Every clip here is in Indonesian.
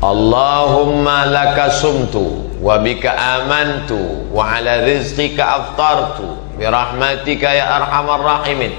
Allahumma laka sumtu wa bika amantu wa ala rizqika aftartu bi rahmatika ya arhamar rahimin.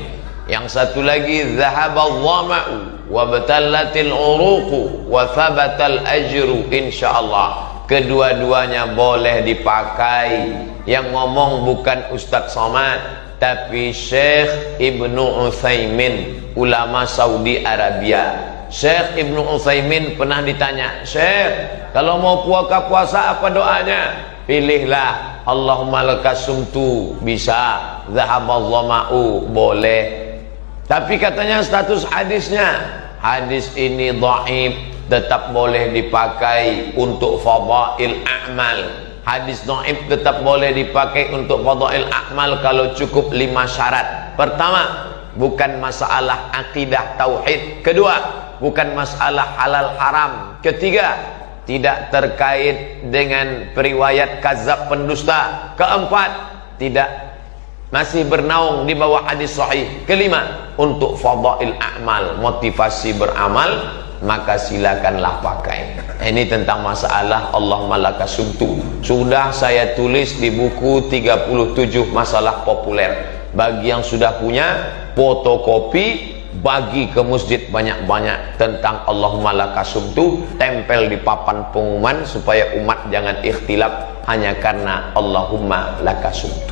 Yang satu lagi, zahabal dhama'u wa batallatil uruqu wa thabatal ajru insyaallah. Kedua-duanya boleh dipakai. Yang ngomong bukan Ustadz Somad, tapi Syekh Ibnu Utsaimin, ulama Saudi Arabia. Syekh Ibnu Utsaimin pernah ditanya, Syekh, kalau mau puasa apa doanya? Pilihlah Allahumma lakas sumtu, bisa. Zahabal dhama'u, boleh. Tapi katanya status hadisnya, hadis ini dhaif, tetap boleh dipakai untuk fadail a'mal. Hadis dhaif tetap boleh dipakai untuk fadail a'mal kalau cukup 5 syarat. Pertama, bukan masalah akidah tauhid. Kedua, bukan masalah halal haram. Ketiga, tidak terkait dengan periwayat kadzab pendusta. Keempat, tidak masih bernaung di bawah hadis sahih. Kelima, untuk fadail a'mal, motivasi beramal, maka silakanlah pakai. Ini tentang masalah Allahumma lakas sumtu. Sudah saya tulis di buku 37 masalah populer. Bagi yang sudah punya, fotokopi, bagi ke masjid banyak-banyak tentang Allahumma lakas sumtu, tempel di papan pengumuman supaya umat jangan ikhtilaf hanya karena Allahumma lakas sumtu.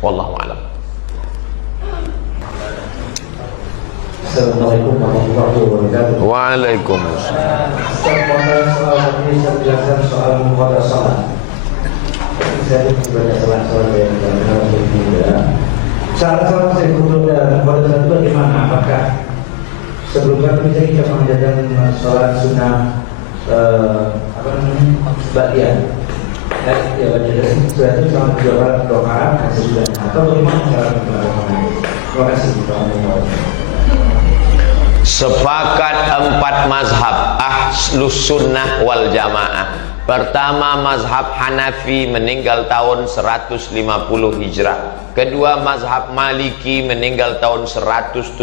Wallahu a'lam. Assalamualaikum warahmatullahi wabarakatuh. Waalaikumsalam. Semoga soal ini saya jelaskan soal muqaddasah. Saya juga soal yang harus juga. Cara-cara saya kumpul dan muqaddasah itu bagaimana? Apakah sebelumnya kita mengajarkan sholat sunnah sebagian? Ya baca dari sudah itu sama dua rakaat sesudah atau bagaimana cara melakukannya? Terima kasih. Sepakat 4 mazhab Ahlus Sunnah wal Jamaah. Pertama, mazhab Hanafi meninggal tahun 150 Hijrah. Kedua, mazhab Maliki meninggal tahun 179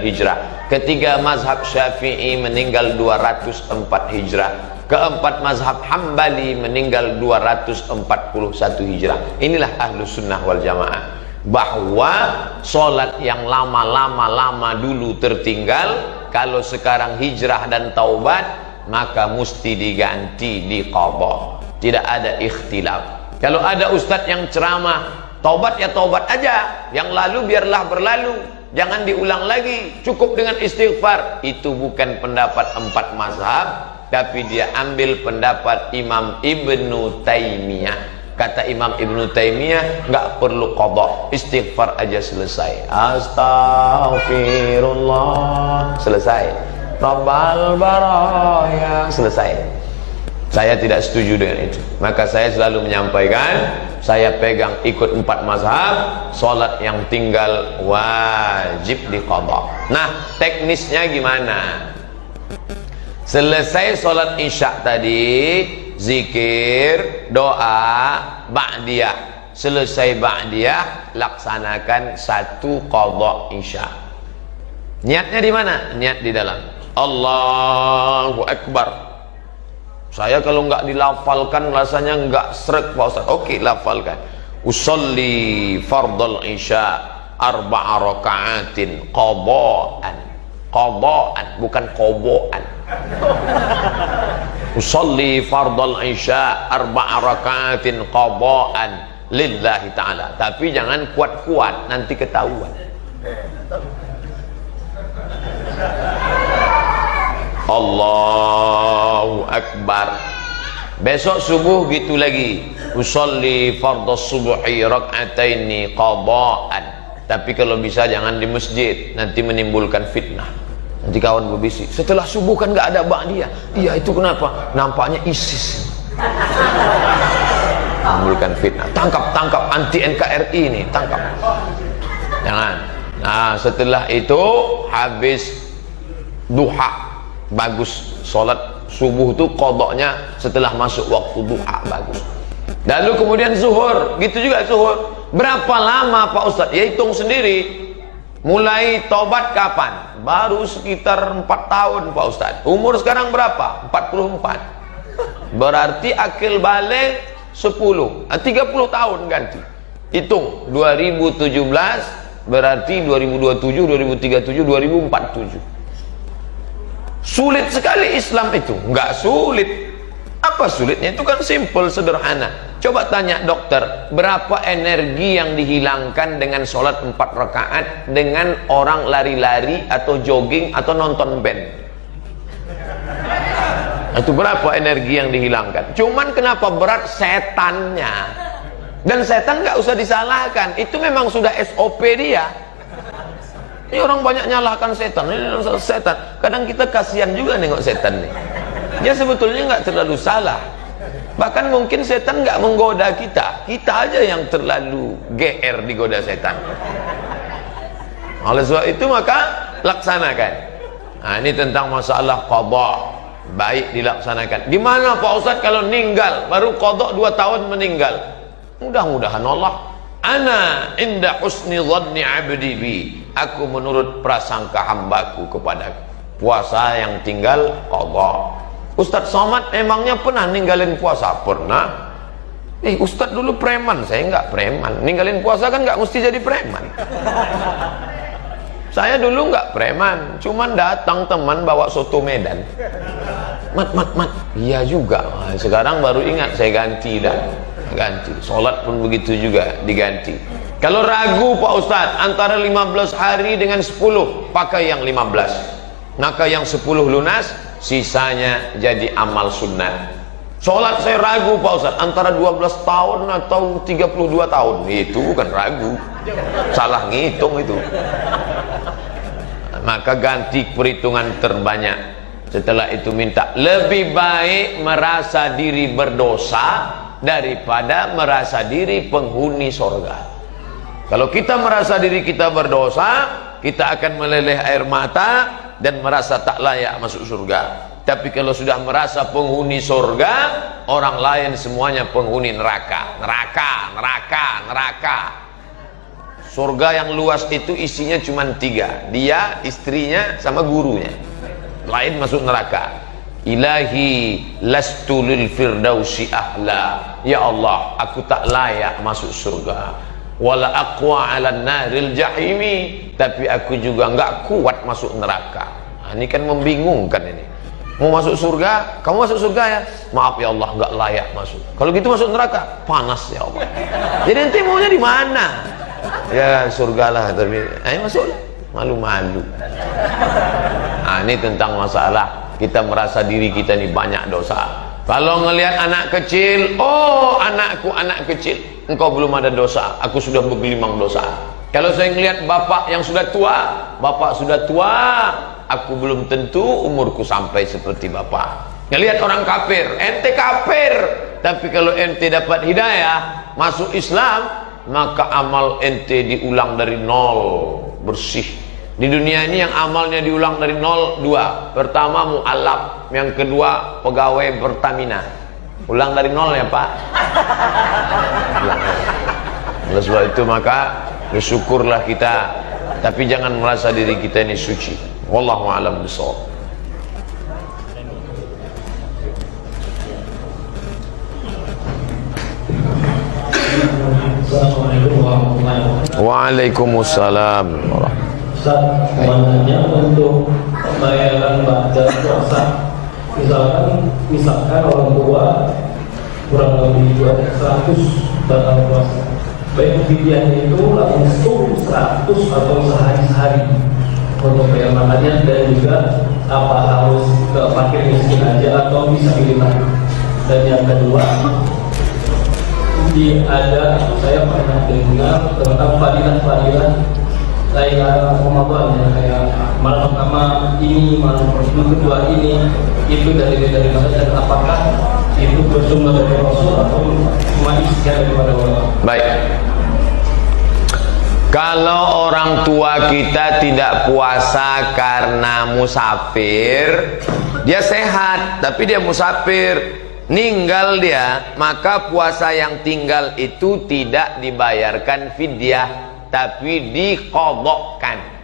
Hijrah. Ketiga, mazhab Syafi'i meninggal 204 Hijrah. Keempat, mazhab Hambali meninggal 241 Hijrah. Inilah Ahlus Sunnah wal Jamaah. Bahwa sholat yang lama dulu tertinggal, kalau sekarang hijrah dan taubat, maka mesti diganti, diqadha. Tidak ada ikhtilaf. Kalau ada ustadz yang ceramah, taubat ya taubat aja, yang lalu biarlah berlalu, jangan diulang lagi, cukup dengan istighfar. Itu bukan pendapat 4 mazhab, tapi dia ambil pendapat Imam Ibnu Taimiyah. Kata Imam Ibnu Taimiyah, nggak perlu qadha, istighfar aja selesai. Astaghfirullah, selesai. Rabbal baraya, selesai. Saya tidak setuju dengan itu. Maka saya selalu menyampaikan, saya pegang ikut 4 mazhab, sholat yang tinggal wajib diqadha. Nah, teknisnya gimana? Selesai sholat isya tadi, zikir, doa, ba'diyah. Selesai ba'diyah, laksanakan 1 qadha isya. Niatnya di mana? Niat di dalam. Allahu Akbar. Saya kalau nggak dilafalkan rasanya nggak sreg, Pak Ustaz. Oke, lafalkan. Usolli fardal isya 4 raka'atin qadha'an. Qadha'an, bukan qoboan. Usolli fardal isya 4 raka'atin qadha'an lillahi ta'ala. Tapi jangan kuat-kuat, nanti ketahuan. Allahu Akbar. Besok subuh gitu lagi. Usolli fardhas subhi rak'ataini qadha'an. Tapi kalau bisa jangan di masjid, nanti menimbulkan fitnah. Nanti kawan berbisik, setelah subuh kan nggak ada ba'diyah. Iya, itu kenapa? Nampaknya ISIS. Menimbulkan fitnah. Tangkap anti NKRI ini, tangkap. Jangan. Nah, setelah itu habis duha, bagus. Sholat subuh itu qadha'nya setelah masuk waktu duha, bagus. Lalu kemudian zuhur, gitu juga zuhur. Berapa lama Pak Ustadz? Ya hitung sendiri. Mulai tobat kapan? Baru sekitar 4 tahun Pak Ustadz. Umur sekarang berapa? 44. Berarti akil balik 10, 30 tahun ganti. Hitung 2017 berarti 2027, 2037, 2047. Sulit sekali Islam itu. Enggak sulit. Apa sulitnya? Itu kan simple, sederhana. Coba tanya dokter, berapa energi yang dihilangkan dengan sholat 4 rakaat dengan orang lari-lari atau jogging atau nonton band? Itu berapa energi yang dihilangkan? Cuman kenapa berat? Setannya. Dan setan nggak usah disalahkan, itu memang sudah SOP dia. Ini orang banyak nyalahkan setan. Ini setan. Kadang kita kasihan juga nengok setan nih. Dia sebetulnya nggak terlalu salah. Bahkan mungkin setan nggak menggoda kita. Kita aja yang terlalu GR digoda setan. Oleh sebab itu maka laksanakan. Nah, ini tentang masalah qadha. Baik dilaksanakan. Gimana Pak Ustadz kalau meninggal baru qadha 2 tahun meninggal? Mudah-mudahan Allah. Ana inda husni dhanni abdi bi. Aku menurut prasangka hambaku kepadaku. Puasa yang tinggal qadha. Ustadz Somad emangnya pernah ninggalin puasa? Pernah. Ustadz dulu preman, saya enggak preman. Ninggalin puasa kan enggak mesti jadi preman. Saya dulu enggak preman, cuman datang teman bawa soto Medan. Mat. Iya juga. Nah, sekarang baru ingat saya ganti dah. Ganti. Sholat pun begitu juga diganti. Kalau ragu Pak Ustadz antara 15 hari dengan 10, pakai yang 15. Maka yang 10 lunas, sisanya jadi amal sunnah. Sholat saya ragu Pak Ustadz antara 12 tahun atau 32 tahun. Itu bukan ragu, salah ngitung itu. Maka ganti perhitungan terbanyak. Setelah itu minta, lebih baik merasa diri berdosa daripada merasa diri penghuni sorga. Kalau kita merasa diri kita berdosa, kita akan meleleh air mata dan merasa tak layak masuk surga. Tapi kalau sudah merasa penghuni surga, orang lain semuanya penghuni neraka. Neraka. Surga yang luas itu isinya cuma 3. Dia, istrinya, sama gurunya. Lain masuk neraka. Ilahi lastu lil firdausi ahla. Ya Allah, aku tak layak masuk surga. Wala aqwa 'alan naril jahimi. Tapi aku juga enggak kuat masuk neraka. Nah, ini kan membingungkan ini. Mau masuk surga, kamu masuk surga ya? Maaf ya Allah, enggak layak masuk. Kalau gitu masuk neraka, panas ya Allah. Jadi nanti maunya di mana? Ya surgalah, tapi ayo masuk. Malu-malu. Nah, ini tentang masalah kita merasa diri kita ini banyak dosa. Kalau ngelihat anak kecil, oh anakku anak kecil, engkau belum ada dosa, aku sudah bergelimang dosa. Kalau saya ngelihat bapak yang sudah tua, bapak sudah tua, aku belum tentu umurku sampai seperti bapak. Ngelihat orang kafir, ente kafir, tapi kalau ente dapat hidayah, masuk Islam, maka amal ente diulang dari nol, bersih. Di dunia ini yang amalnya diulang dari 0, 2. Pertama mu'alaf, yang kedua pegawai Pertamina. Ulang dari 0 ya Pak. Oleh sebab itu maka bersyukurlah kita, tapi jangan merasa diri kita ini suci. Wallahu a'lam bishawab. Assalamualaikum warahmatullahi wabarakatuh. Waalaikumsalam. Ustaz, sebenarnya untuk pembayaran badan puasa, misalkan orang tua kurang lebih 100 badan puasa, baik fidyahnya itu langsung 100 atau sehari-hari untuk bayar makannya, dan juga apa harus ke fakir miskin aja atau bisa militan. Dan yang kedua, saya pernah dengar tentang fadilah kayak Ramadan ya, kayak malam pertama ini, malam kedua ini, itu dari mana dan apakah itu bersumber dari Rasul atau cuma isian daripada ulama? Baik. Kalau orang tua kita tidak puasa karena musafir, dia sehat tapi dia musafir, ninggal dia, maka puasa yang tinggal itu tidak dibayarkan fidyah, tapi diqadhakan.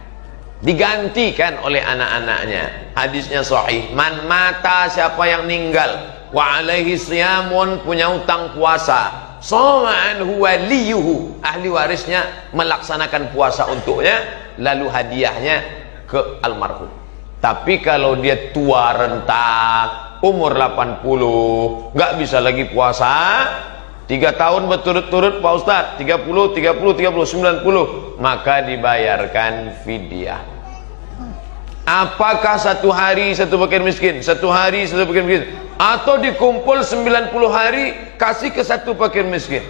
digantikan oleh anak-anaknya. Hadisnya sahih, man mata, siapa yang meninggal, wa alaihi siyamun, punya utang puasa, soma'an huwa liyuhu, ahli warisnya melaksanakan puasa untuknya, lalu hadiahnya ke almarhum. Tapi kalau dia tua renta, umur 80, nggak bisa lagi puasa, 3 tahun berturut-turut Pak Ustadz, 30, 90, maka dibayarkan fidyah. Apakah 1 hari 1 fakir miskin, 1 hari 1 fakir miskin, atau dikumpul 90 hari kasih ke 1 fakir miskin?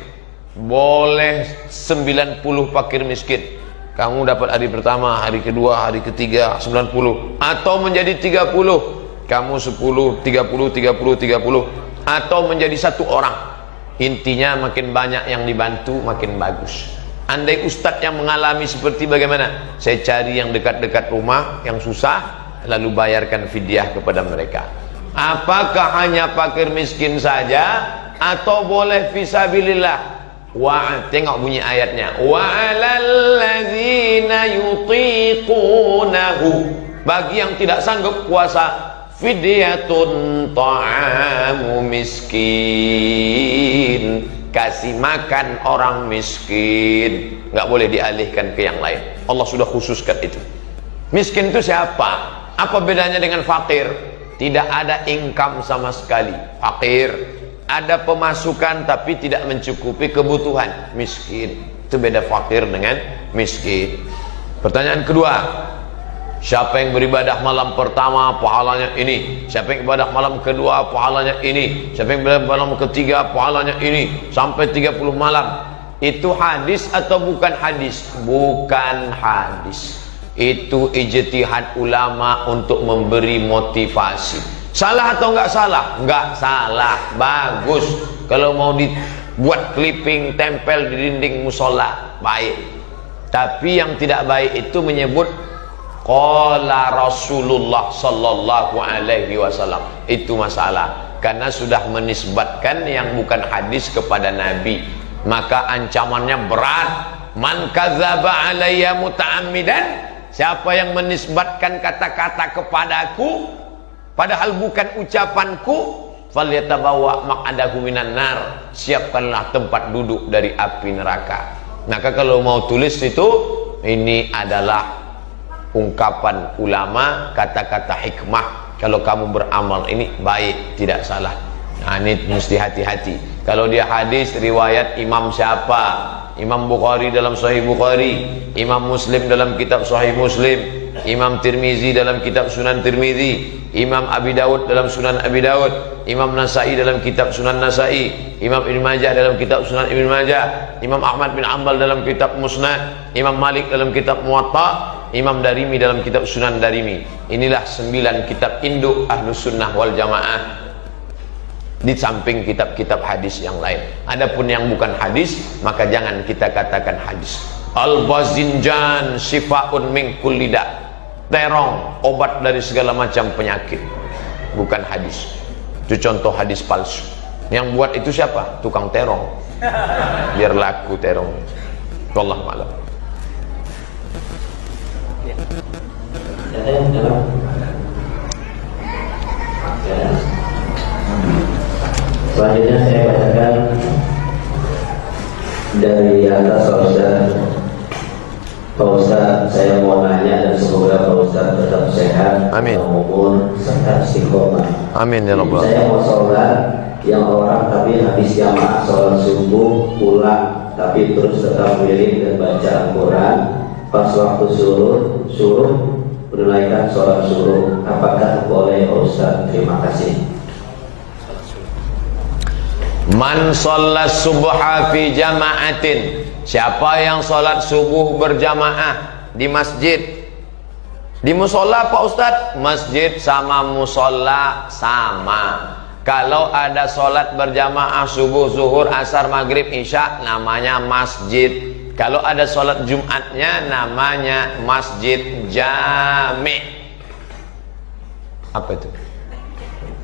Boleh 90 fakir miskin. Kamu dapat hari pertama, hari kedua, hari ketiga 90, atau menjadi 30. Kamu 10, 30, 30, 30, atau menjadi 1 orang. Intinya makin banyak yang dibantu makin bagus. Andai ustadz yang mengalami seperti bagaimana? Saya cari yang dekat-dekat rumah, yang susah, lalu bayarkan fidyah kepada mereka. Apakah hanya fakir miskin saja, atau boleh fisabilillah? Tengok bunyi ayatnya. Wa 'alal ladzina yutiqunahu, bagi yang tidak sanggup puasa, fidyatun ta'amu miskin, kasih makan orang miskin. Nggak boleh dialihkan ke yang lain. Allah sudah khususkan itu. Miskin itu siapa? Apa bedanya dengan fakir? Tidak ada income sama sekali. Fakir ada pemasukan tapi tidak mencukupi kebutuhan. Miskin itu beda fakir dengan miskin. Pertanyaan kedua, siapa yang beribadah malam pertama pahalanya ini, siapa yang beribadah malam kedua pahalanya ini, siapa yang beribadah malam ketiga pahalanya ini, sampai 30 malam. Itu hadis atau bukan hadis? Bukan hadis. Itu ijtihad ulama untuk memberi motivasi. Salah atau enggak salah? Enggak salah, bagus. Kalau mau dibuat clipping tempel di dinding musola, baik. Tapi yang tidak baik itu menyebut qala Rasulullah sallallahu alaihi wasallam. Itu masalah, karena sudah menisbatkan yang bukan hadis kepada Nabi, maka ancamannya berat. Man kadzaba alayya muta'ammidan, siapa yang menisbatkan kata-kata kepadaku padahal bukan ucapanku, falyatabawa maq'adahu minan nar, siapkanlah tempat duduk dari api neraka. Maka kalau mau tulis itu, ini adalah ungkapan ulama, kata-kata hikmah. Kalau kamu beramal ini baik, tidak salah. Nah, ini mesti hati-hati. Kalau dia hadis riwayat imam siapa? Imam Bukhari dalam Sahih Bukhari, Imam Muslim dalam kitab Sahih Muslim, Imam Tirmizi dalam kitab Sunan Tirmizi, Imam Abi Daud dalam Sunan Abi Daud, Imam Nasai dalam kitab Sunan Nasai, Imam Ibn Majah dalam kitab Sunan Ibn Majah, Imam Ahmad bin Ambal dalam kitab Musnad, Imam Malik dalam kitab Muwatta, Imam Darimi dalam kitab Sunan Darimi. Inilah 9 kitab induk Ahlus Sunnah wal Jamaah, di samping kitab-kitab hadis yang lain. Adapun yang bukan hadis, maka jangan kita katakan hadis. Al-Bazinjan syifaun min kulli da, terong obat dari segala macam penyakit, bukan hadis. Itu contoh hadis palsu. Yang buat itu siapa? Tukang terong, biar laku terong. Wallahu a'lam. Selanjutnya saya bacakan dari atas Pak Ustaz, saya mau nanya dan semoga Pak Ustaz tetap sehat, amin, umur serta istiqomah. Amin ya Rabbal. Saya mau sholat yang orang tapi habis jamaah sholat subuh pulang, tapi terus tetap wirid dan baca Al-Quran. Pas waktu suruh menunaikan sholat suruh, apakah boleh Pak Ustaz? Terima kasih. Man sholat subha fi jama'atin, siapa yang sholat subuh berjamaah di masjid, di musola Pak Ustadz, masjid sama musola sama. Kalau ada sholat berjamaah subuh, zuhur, asar, maghrib, isya, namanya masjid. Kalau ada sholat Jumatnya namanya masjid jami'. Apa itu?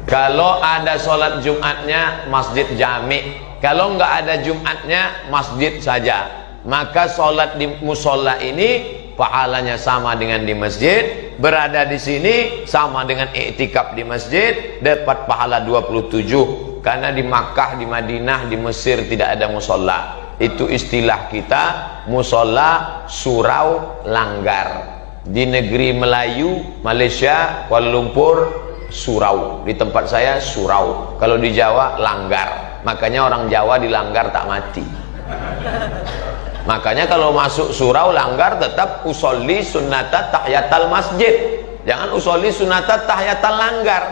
Kalau ada sholat Jumatnya masjid jami', kalau nggak ada Jumatnya masjid saja. Maka sholat di musola ini pahalanya sama dengan di masjid, berada di sini sama dengan iktikaf di masjid, dapat pahala 27. Karena di Makkah, di Madinah, di Mesir tidak ada musola. Itu istilah kita, musola surau langgar. Di negeri Melayu, Malaysia, Kuala Lumpur, surau. Di tempat saya surau. Kalau di Jawa langgar. Makanya orang Jawa dilanggar tak mati. Makanya kalau masuk surau langgar tetap usolli sunnatat tahiyatal masjid. Jangan usolli sunnatat tahiyatal langgar.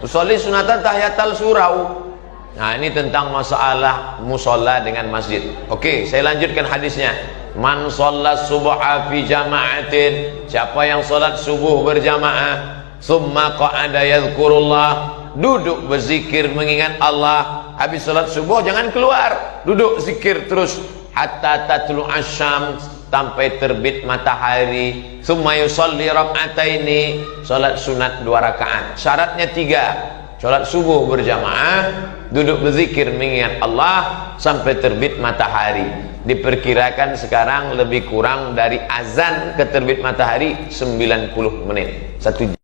Usolli sunnatat tahiyatal surau. Nah, ini tentang masalah musola dengan masjid. Oke, saya lanjutkan hadisnya. Man shollat subha fi jama'atin. Siapa yang salat subuh berjamaah, summa qa'ada yadhkurullah, duduk berzikir mengingat Allah. Habis salat subuh jangan keluar, duduk zikir terus hatta tatlu asyam, sampai terbit matahari. Summa yusalli rak'ataini, salat sunat 2 rakaat. Syaratnya 3. Salat subuh berjamaah, duduk berzikir mengingat Allah sampai terbit matahari. Diperkirakan sekarang lebih kurang dari azan ke terbit matahari 90 menit. 1 jam.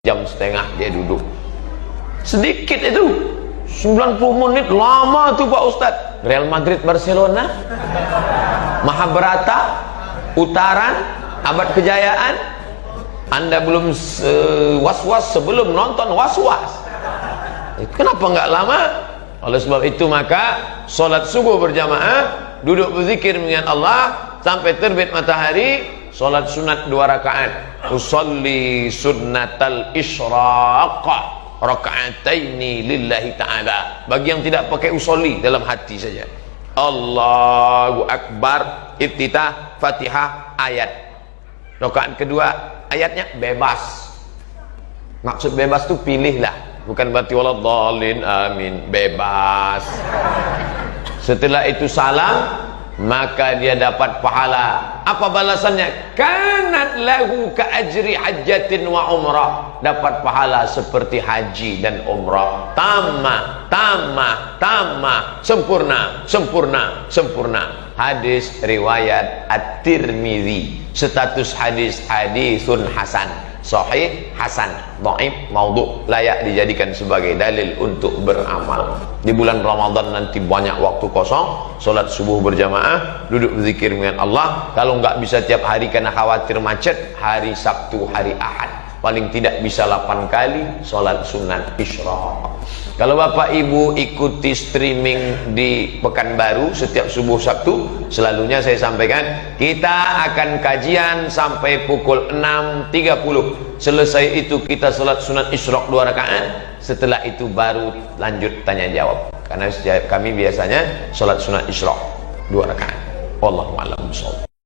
Jam setengah dia duduk. Sedikit itu. 90 menit lama tuh Pak Ustadz. Real Madrid Barcelona, Mahabharata, Utaran, Abad Kejayaan. Anda belum was-was sebelum nonton was-was. Kenapa nggak lama? Oleh sebab itu maka sholat subuh berjamaah, duduk berzikir mengingat Allah sampai terbit matahari. Salat sunat 2 rakaat. Usolli sunnatal isyraq raka'ataini lillahi ta'ala. Bagi yang tidak pakai usolli, dalam hati saja. Allahu Akbar, iftitah, Fatihah, ayat. Rakaat kedua, ayatnya bebas. Maksud bebas itu pilihlah, bukan berarti waladhdallin amin, bebas. Setelah itu salam, maka dia dapat pahala. Apa balasannya? Kanat lahu ka ajri hajjatin wa umrah. Dapat pahala seperti haji dan umrah. Tamah, tamah, tamah, sempurna, sempurna, sempurna. Hadis riwayat At-Tirmidzi. Status hadis hadisun hasan. Sahih, hasan, dhaif, maudhu, layak dijadikan sebagai dalil untuk beramal. Di bulan Ramadan nanti banyak waktu kosong, solat subuh berjamaah, duduk berzikir dengan Allah. Kalau nggak bisa tiap hari karena khawatir macet, hari Sabtu, hari Ahad, paling tidak bisa 8 kali solat sunat isyraq. Kalau Bapak Ibu ikuti streaming di Pekanbaru setiap subuh Sabtu, selalunya saya sampaikan, kita akan kajian sampai pukul 6.30. Selesai itu kita salat sunat isyraq 2 rakaat. Setelah itu baru lanjut tanya jawab. Karena kami biasanya salat sunat isyraq 2 rakaat. Wallahu a'lam bishawab.